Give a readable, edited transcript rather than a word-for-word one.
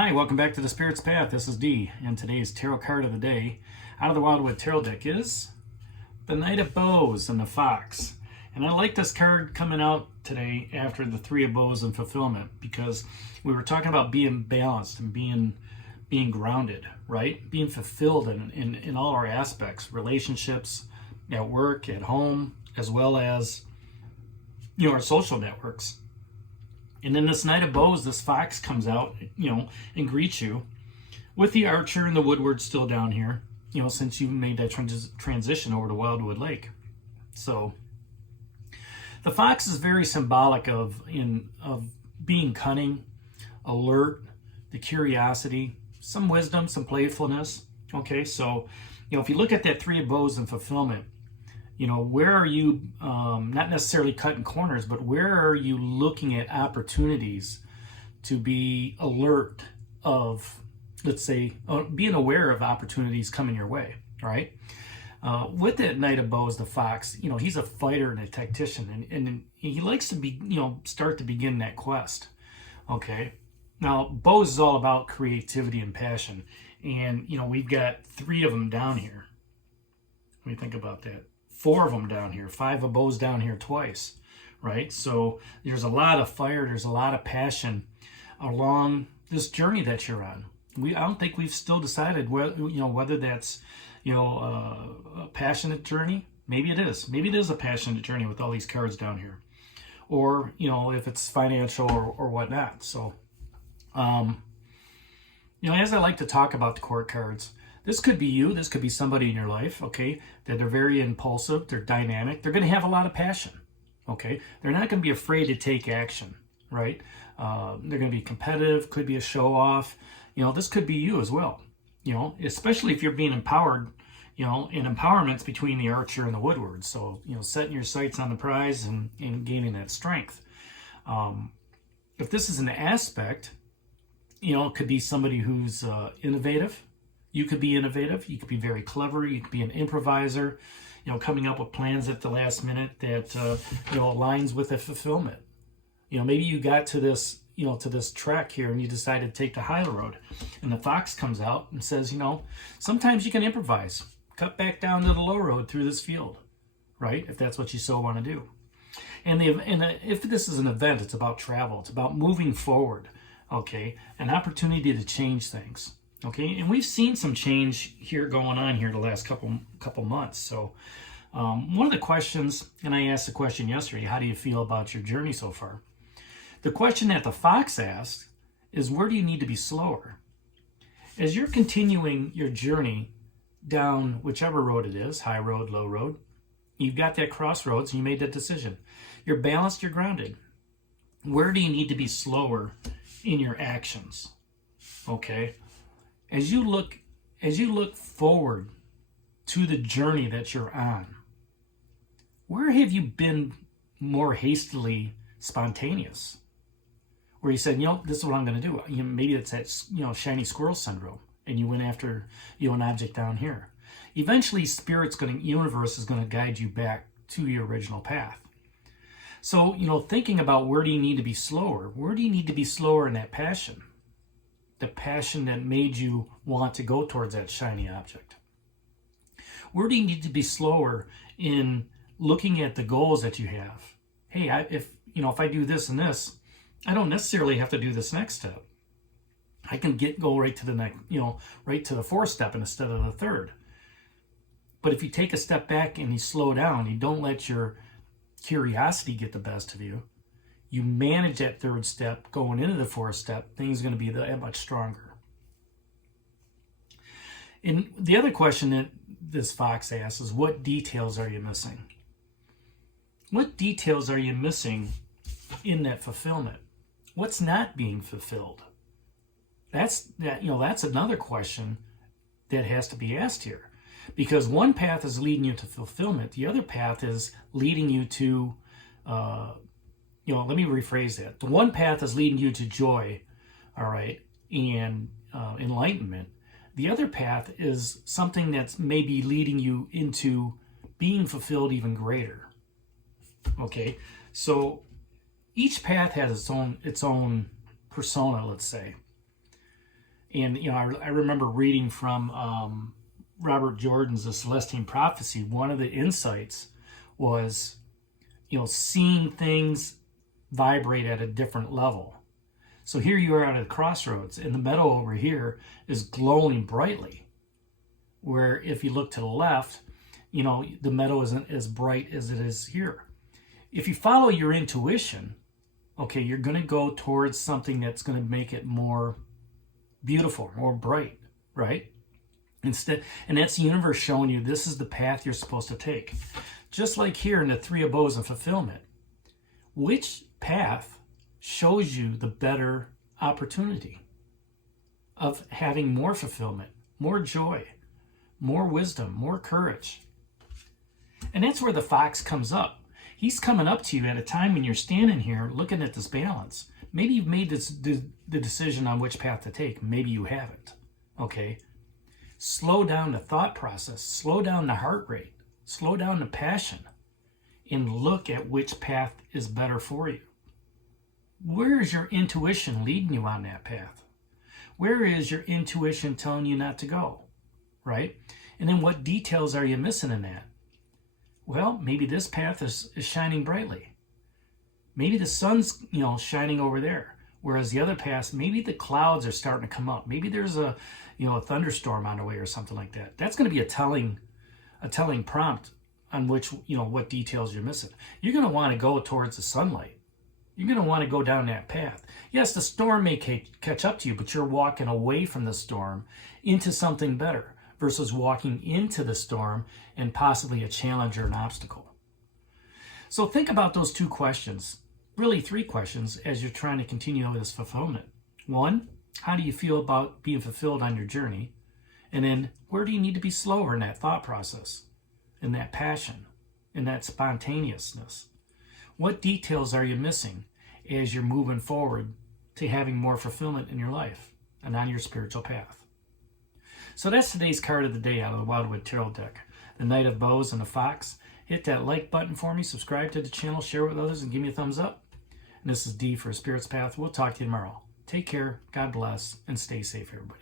Hi, welcome back to the Spirit's Path. This is Dee, and today's tarot card of the day out of the Wildwood Tarot deck is the Knight of Bows and the Fox. And I like this card coming out today after the Three of Bows and Fulfillment, because we were talking about being balanced and being grounded, right? Being fulfilled in all our aspects, relationships, at work, at home, as well as our social networks. And then this Knight of Bows, this fox comes out, and greets you with the archer and the woodward still down here, since you made that transition over to Wildwood Lake. So the fox is very symbolic of being cunning, alert, the curiosity, some wisdom, some playfulness. Okay, so if you look at that Three of Bows and Fulfillment, where are you, not necessarily cutting corners, but where are you looking at opportunities to be alert of, let's say, being aware of opportunities coming your way, right? With that Knight of Bows, the fox, he's a fighter and a tactician, and he likes to start to begin that quest, okay? Now, Bows is all about creativity and passion, and, we've got three of them down here. Let me think about that. Four of them down here, Five of Bows down here twice, right? So there's a lot of fire, there's a lot of passion along this journey that you're on. I don't think we've still decided whether that's a passionate journey. Maybe it is. Maybe it is a passionate journey with all these cards down here, or if it's financial or whatnot. So, as I like to talk about the court cards. This could be you. This could be somebody in your life, okay, that are very impulsive. They're dynamic. They're going to have a lot of passion, okay? They're not going to be afraid to take action, right? They're going to be competitive. Could be a show-off. This could be you as well, especially if you're being empowered, and empowerment's between the archer and the woodward. So, setting your sights on the prize and gaining that strength. If this is an aspect, it could be somebody who's innovative. You could be innovative. You could be very clever. You could be an improviser, coming up with plans at the last minute that, aligns with the fulfillment. Maybe you got to this, to this track here and you decided to take the high road, and the fox comes out and says, sometimes you can improvise, cut back down to the low road through this field, right? If that's what you so want to do. And if this is an event, it's about travel. It's about moving forward, okay? An opportunity to change things. Okay, and we've seen some change here going on here the last couple months. So one of the questions, and I asked the question yesterday, how do you feel about your journey so far? The question that the fox asked is, where do you need to be slower? As you're continuing your journey down whichever road it is, high road, low road, you've got that crossroads and you made that decision. You're balanced, you're grounded. Where do you need to be slower in your actions? Okay. As you look forward to the journey that you're on, where have you been more hastily spontaneous? Where you said, this is what I'm going to do. Maybe it's that, shiny squirrel syndrome, and you went after, an object down here. Eventually, universe is going to guide you back to your original path. So, thinking about where do you need to be slower? Where do you need to be slower in that passion? The passion that made you want to go towards that shiny object. Where do you need to be slower in looking at the goals that you have? Hey, if I do this and this, I don't necessarily have to do this next step. I can go right to the next, right to the fourth step instead of the third. But if you take a step back and you slow down, you don't let your curiosity get the best of you, you manage that third step, going into the fourth step, things are going to be that much stronger. And the other question that this fox asks is, what details are you missing? What details are you missing in that fulfillment? What's not being fulfilled? That's another question that has to be asked here. Because one path is leading you to fulfillment. The other path is leading you to let me rephrase that. The one path is leading you to joy, all right, and enlightenment. The other path is something that's maybe leading you into being fulfilled even greater. Okay, so each path has its own persona, let's say. And, I remember reading from Robert Jordan's The Celestine Prophecy. One of the insights was, seeing things vibrate at a different level. So here you are at a crossroads, and the meadow over here is glowing brightly. Where if you look to the left, the meadow isn't as bright as it is here. If you follow your intuition, okay, you're going to go towards something that's going to make it more beautiful, more bright, right? And that's the universe showing you this is the path you're supposed to take. Just like here in the Three of Bows and Fulfillment, which path shows you the better opportunity of having more fulfillment, more joy, more wisdom, more courage? And that's where the fox comes up. He's coming up to you at a time when you're standing here looking at this balance. Maybe you've made the decision on which path to take. Maybe you haven't. Okay? Slow down the thought process. Slow down the heart rate. Slow down the passion. And look at which path is better for you. Where is your intuition leading you on that path? Where is your intuition telling you not to go? Right? And then what details are you missing in that? Well, maybe this path is shining brightly. Maybe the sun's, shining over there. Whereas the other paths, maybe the clouds are starting to come up. Maybe there's a thunderstorm on the way or something like that. That's going to be a telling prompt on which, what details you're missing. You're going to want to go towards the sunlight. You're going to want to go down that path. Yes, the storm may catch up to you, but you're walking away from the storm into something better versus walking into the storm and possibly a challenge or an obstacle. So think about those two questions, really three questions, as you're trying to continue this fulfillment. One, how do you feel about being fulfilled on your journey? And then where do you need to be slower in that thought process, in that passion, in that spontaneousness? What details are you missing as you're moving forward to having more fulfillment in your life and on your spiritual path? So that's today's card of the day out of the Wildwood Tarot deck, the Knight of Bows and the Fox. Hit that like button for me, subscribe to the channel, share it with others, and give me a thumbs up. And this is D for Spirit's Path. We'll talk to you tomorrow. Take care, God bless, and stay safe, everybody.